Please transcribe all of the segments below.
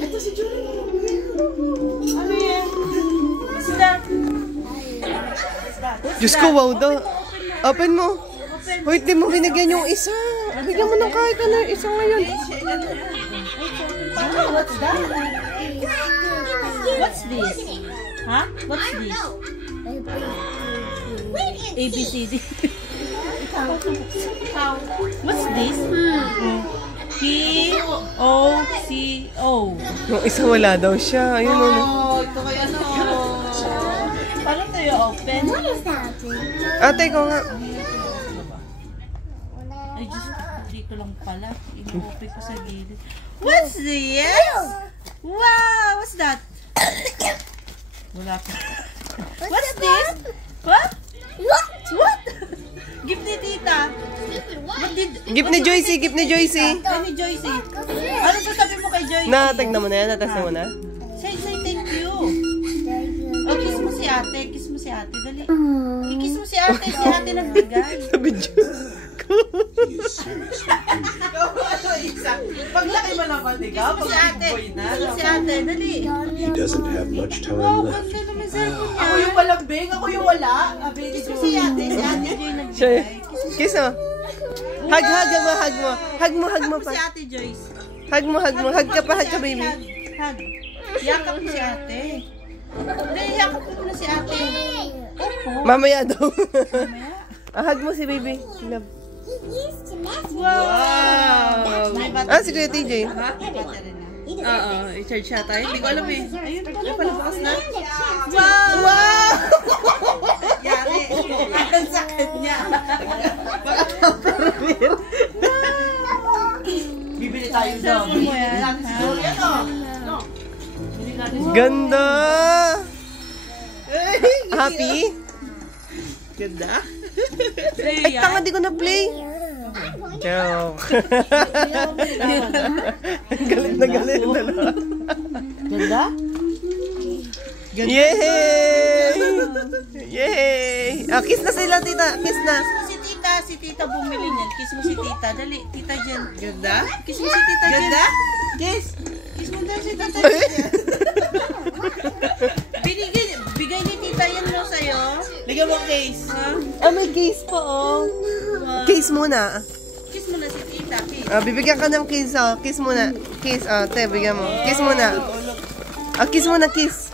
Ito si Julie. Ano yan? What's that? Diyos ko, wow daw. Open mo. Hoy, di mo binigyan yung isa. Bigyan mo ng kahit ano yung isa ngayon. What's that? What's this? Huh? What's this? ABCD. What's this? P-O-C-O. Yung isa wala daw siya. Ayun ano. Ito kaya no. Paano tayo open? Ate, ikaw nga. Ay, Diyos, dito lang pala. Ino-open ko sa gilid. What's this? Wow! What's that? Wala pa. What's this? What? What? Gift ni tita. What did... Gift ni Joycey, gift ni Joycey. Ay, ni Joycey. Ano ba sabi mo kay Joycey? Natagnan mo na yan, natasnan mo na. Say thank you. Oh, kiss mo si ate. Kiss mo si ate. Dali. Kiss mo si ate. Si ate nagbigay. Sabi Diyos ko. Paglaki mo naman, ikaw, Si ate. Si ate. Dali. He doesn't have much time Wow, left. ganda naman cellphone niya. Ako yung palambing, ako yung wala. Kiss mo si ate. Si ate Joy Siya. nagbigay. Kiss mo. Hug mo, hug mo. Hug mo Hug mo pa. si ate Joyce. Hug mo. Hug ka pa, baby. Hug. Yakap mo si ate. Hindi, yakap mo na si ate. Opo. Mamaya daw. Mamaya. Hug mo si baby. Love. Wow! Ah, si Kuya TJ. Ha? Battery na. Oo, i-charge siya tayo. Hindi ko alam eh. Ayun pala. Palabakas na. Wow! Wow! Yari. Ang sakit niya. Bibili tayo daw. Cellphone mo yan. Ganda! Happy? Ganda. Ay, tanga, di ko na-play. Joke. Galit na galit. Ganda? Yay! Yay! Ah, kiss na sila, tita. Kiss na. Si tita bumili niyan. Kiss mo si tita. Dali, tita Jen. Ganda? Kiss mo si tita Jen. Ganda? Kiss. Kiss mo daw si tita Jen. Bigay ni tita yan no sa'yo. Bigyan mo case. Ha? Ah, may case pa, oh. Case muna. Kiss mo na si tita. Kiss. Ah, bibigyan ka ng kiss, oh. Kiss muna. Kiss, ah, te, bigyan mo. Kiss muna. Ah, kiss muna, kiss.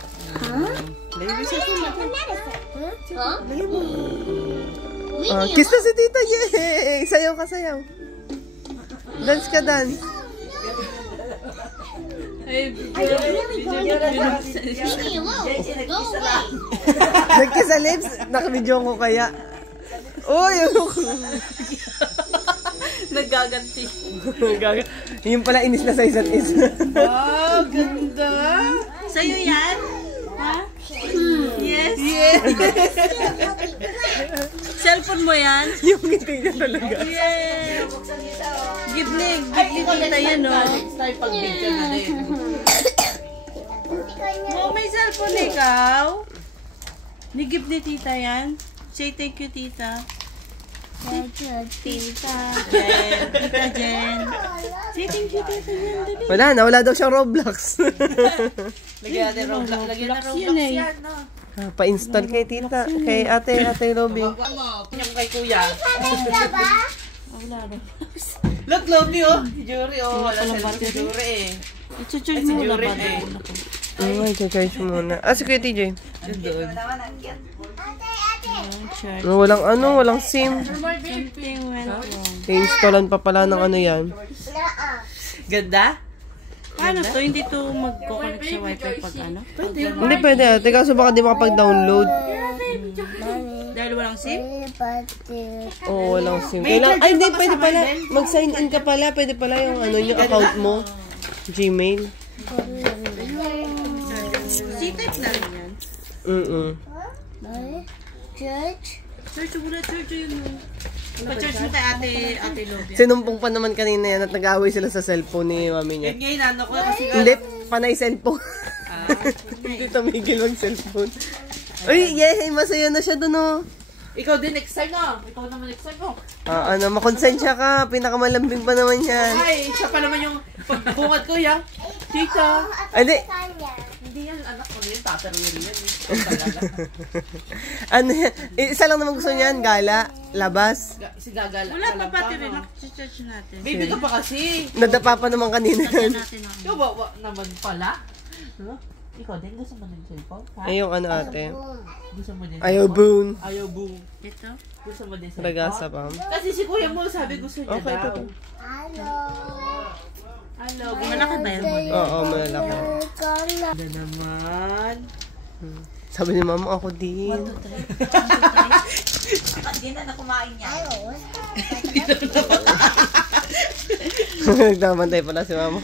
Ah, kiss na si tita, yay! Sayaw ka, sayaw. Dance ka, dance. Nagkiss sa lips? Nakabidyo ko kaya. Uy! Nagaganti. Yung pala inis na sa isa't isa. Wow, ganda. Sa'yo yan? Ha? Yes? Yes! Cellphone mo yan? Yung ngiti niya talaga. Yes! Gibling. Gibling tita yan, no? Tayo pag-video na din. Oh, may cellphone ikaw? Ni-give ni tita yan? Say thank you, tita. Tita. Jen. Tita Jen. Say thank you, tita Jen. Dali. Wala daw siyang Roblox. Lagyan natin Roblox. Lagyan na Roblox Yun eh. yan, no? Ah, pa-install kay tita, kay ate Robby. Yung kay kuya. Wala na. Look, Lobby, oh. Si Jury, oh. Wala siya si Jury, eh. I-charge mo na ba? Ay, charge muna. Ah, si Kuya TJ. Yun doon. Charge. Walang SIM. Something went wrong. I-installan pa pala ng ano yan. Ganda? Paano to? Hindi to mag-connect sa wifi pag ano? Hindi pwede ate, kaso baka di makapag-download. Dahil walang SIM? Oo, walang SIM. Ay, hindi, pwede pala. Mag-sign in ka pala. Pwede pala yung ano, yung account mo. Gmail. C-type na rin yan. Search mo na, search yun mo. Pa-charge mo kay ate Lobby. Sinumpong pa naman kanina yan at nag-away sila sa cellphone ni mami niya. Yun ngayon, ano ko kasi Hindi, panay cellphone. Hindi tumigil mag-cellphone. Uy, yay, masaya na siya dun, oh. Ikaw din, next time na. Ikaw naman next time mo. Ano, makonsensya ka. Pinakamalambing pa naman yan. Ay, siya pa naman yung pagbungad ko, ya. Tita. Ay, di. Hindi yan, anak ko yun. Tupperware yan. Talaga. Ano yan? Isa lang naman gusto niyan. Gala. Labas. Si Gagala. Wala pa pati rin. Church natin. Baby ka pa kasi. Nadapa pa naman kanina Lagyan yan. natin ang... Ikaw ba naman pala? Huh? Ikaw din, gusto mo din cellphone? Ha? Ay, yung ano ate. Gusto mo din Ayaw cellphone? boon. Ayaw boom. Ito? Gusto mo din cellphone? Regasa pa. Kasi si kuya mo sabi gusto niya Okay, daw. ito. Hello. Malaki ba yun? Oo, malalaki. Ganda naman. Sabi ni mama, ako din. 1, 2, 3. Hindi na kumain niya. Nagdamantay pala si mama.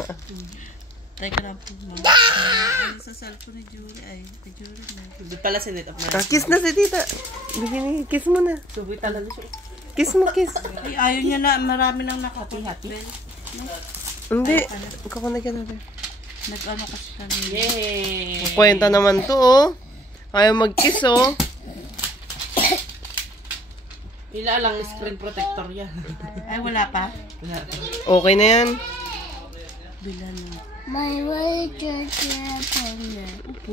Teka lang po, ma. Ano sa cellphone ni Julie? Ay, ni Julie na. Hindi pala sinit up na. Kiss na si tita. Bigyan kiss mo na. Subi talaga siya. Kiss mo, kiss. Ay, ayaw niya na. Marami nang nakapihati. Hindi. Kukunan ka natin. Nag-ano kasi kami. Yay! Kwenta naman to, oh. Ayaw mag-kiss, oh. Ila lang screen protector yan. Ay, wala pa? Wala. Okay na yan. Bila na. My way to the Upo.